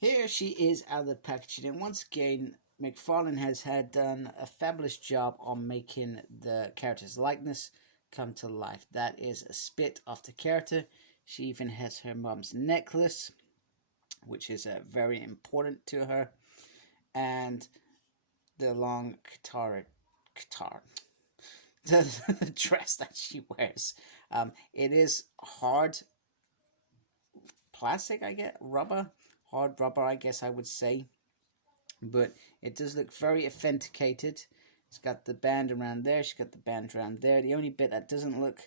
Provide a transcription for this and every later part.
Here she is out of the packaging, and once again, McFarlane has done a fabulous job on making the character's likeness come to life. That is a spit off the character. She even has her mom's necklace, which is very important to her, and the long Katara, the dress that she wears. It is hard plastic, I get hard rubber, I guess I would say, but it does look very authenticated. It's got the band around there. She's got the band around there. The only bit that doesn't look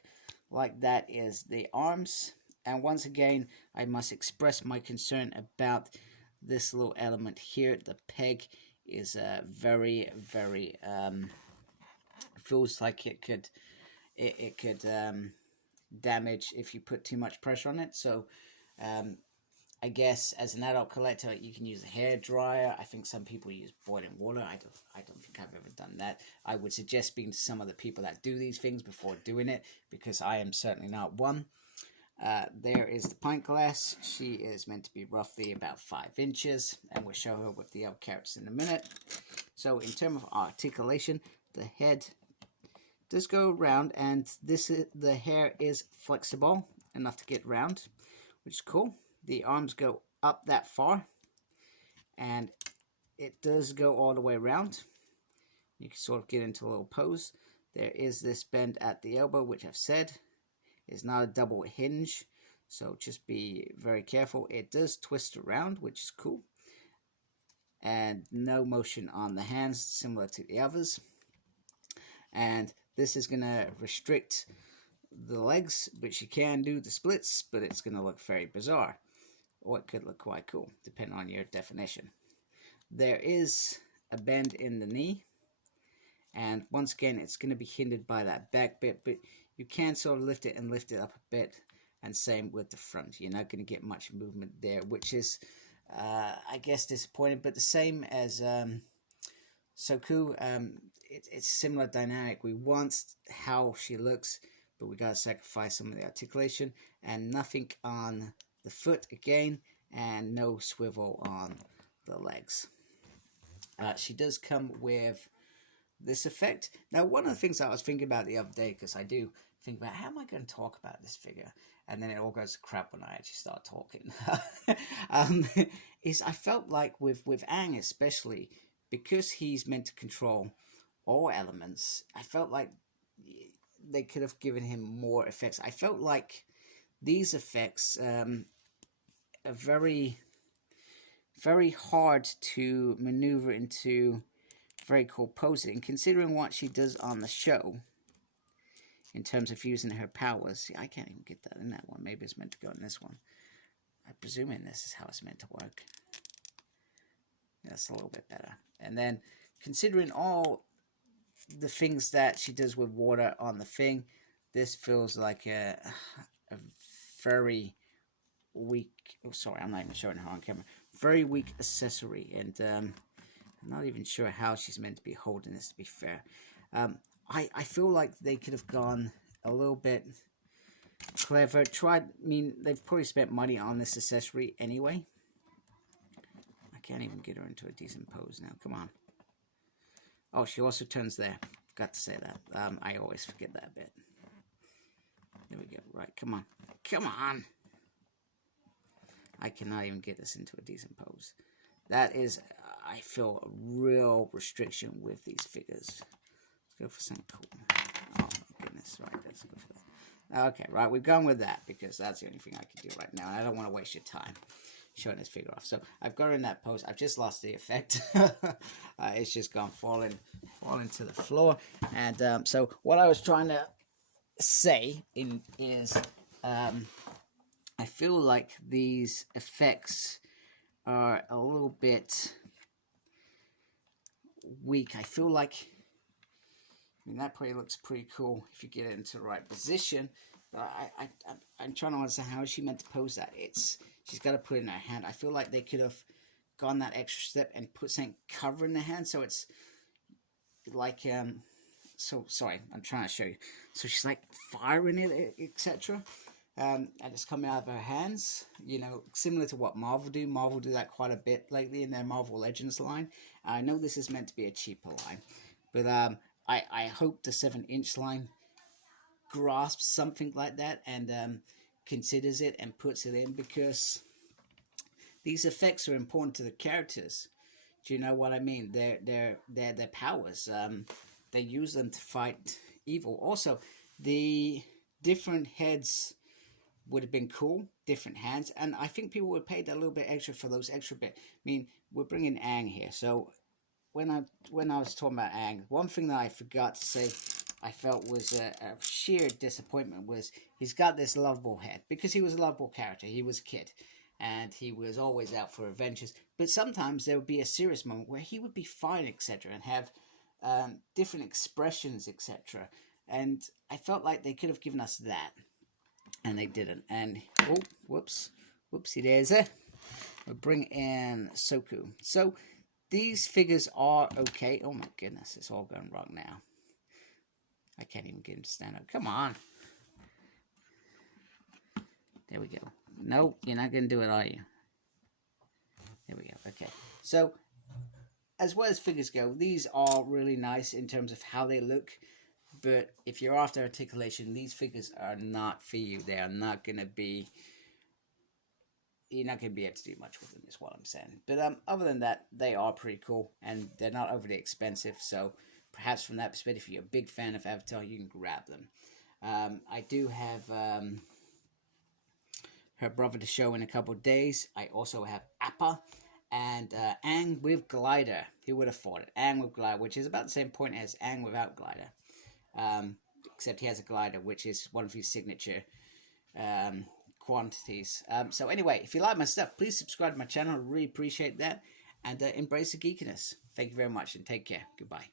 like that is the arms. And once again, I must express my concern about this little element here. The peg is very feels like it could damage if you put too much pressure on it. So I guess as an adult collector, you can use a hair dryer. I think some people use boiling water. I don't think I've ever done that. I would suggest speaking to some of the people that do these things before doing it, because I am certainly not one. There is the pint glass. She is meant to be roughly about 5 inches, and we'll show her with the other characters in a minute. So in terms of articulation, the head does go round, and the hair is flexible enough to get round, which is cool. The arms go up that far, and it does go all the way around. You can sort of get into a little pose. There is this bend at the elbow, which I've said is not a double hinge, so just be very careful. It does twist around, which is cool, and no motion on the hands, similar to the others. And this is going to restrict the legs, but you can do the splits, but it's going to look very bizarre, or it could look quite cool, depending on your definition. There is a bend in the knee, and once again, it's going to be hindered by that back bit, but you can sort of lift it and lift it up a bit, and same with the front. You're not going to get much movement there, which is, I guess, disappointing, but the same as Soku, it's similar dynamic. We want how she looks, but we gotta sacrifice some of the articulation, and nothing on the foot again, and no swivel on the legs. She does come with this effect. Now, one of the things I was thinking about the other day, because I do think about how am I going to talk about this figure, and then it all goes to crap when I actually start talking, is I felt like with Aang especially, because he's meant to control all elements, I felt like they could have given him more effects. I felt like these effects are very hard to maneuver into very cool posing, considering what she does on the show in terms of using her powers. See, I can't even get that in that one. Maybe it's meant to go in this one. I'm presuming this is how it's meant to work. That's a little bit better. And then, considering all the things that she does with water on the thing, this feels like a very weak, oh sorry, I'm not even showing her on camera, very weak accessory, and I'm not even sure how she's meant to be holding this, to be fair. I feel like they could have gone a little bit clever, I mean, they've probably spent money on this accessory anyway. I can't even get her into a decent pose now, come on. Oh, she also turns there. Forgot to say that. I always forget that bit. There we go. Right, come on. Come on! I cannot even get this into a decent pose. That is, I feel, a real restriction with these figures. Let's go for something cool. Oh, my goodness. Right, let's go for that. Okay, right, we've gone with that, because that's the only thing I can do right now, and I don't want to waste your time showing this figure off. So I've got her in that pose. I've just lost the effect. It's just gone falling to the floor. And so what I was trying to say is I feel like these effects are a little bit weak. I feel like, I mean, that probably looks pretty cool if you get it into the right position. But I'm trying to understand how is she meant to pose that. She's got to put it in her hand. I feel like they could have gone that extra step and put something covering the hand, so it's like so sorry, I'm trying to show you. So she's like firing it, etc. And it's coming out of her hands, you know, similar to what Marvel do. Marvel do that quite a bit lately in their Marvel Legends line. I know this is meant to be a cheaper line, but I hope the 7-inch line grasps something like that and considers it and puts it in, because these effects are important to the characters. Do you know what I mean? Their powers. They use them to fight evil. Also, the different heads would have been cool, different hands, and I think people would pay that little bit extra for those extra bit. I mean, we're bringing Aang here, so when I was talking about Aang, one thing that I forgot to say, I felt was a sheer disappointment, was he's got this lovable head because he was a lovable character. He was a kid, and he was always out for adventures. But sometimes there would be a serious moment where he would be fine, etc., and have different expressions, etc. And I felt like they could have given us that, and they didn't. And oh, whoopsie daisy. We'll bring in Soku. So these figures are okay. Oh my goodness, it's all going wrong now. I can't even get him to stand up. Come on. There we go. No, you're not going to do it, are you? There we go. Okay. So, as well as figures go, these are really nice in terms of how they look. But if you're after articulation, these figures are not for you. They are not going to be... You're not going to be able to do much with them, is what I'm saying. But other than that, they are pretty cool. And they're not overly expensive. So, perhaps from that perspective, if you're a big fan of Avatar, you can grab them. I do have... her brother to show in a couple of days. I also have Appa and Aang with glider. Who would have thought it? Aang with glider, which is about the same point as Aang without glider. Except he has a glider, which is one of his signature quantities. So anyway, if you like my stuff, please subscribe to my channel. I really appreciate that. And embrace the geekiness. Thank you very much and take care. Goodbye.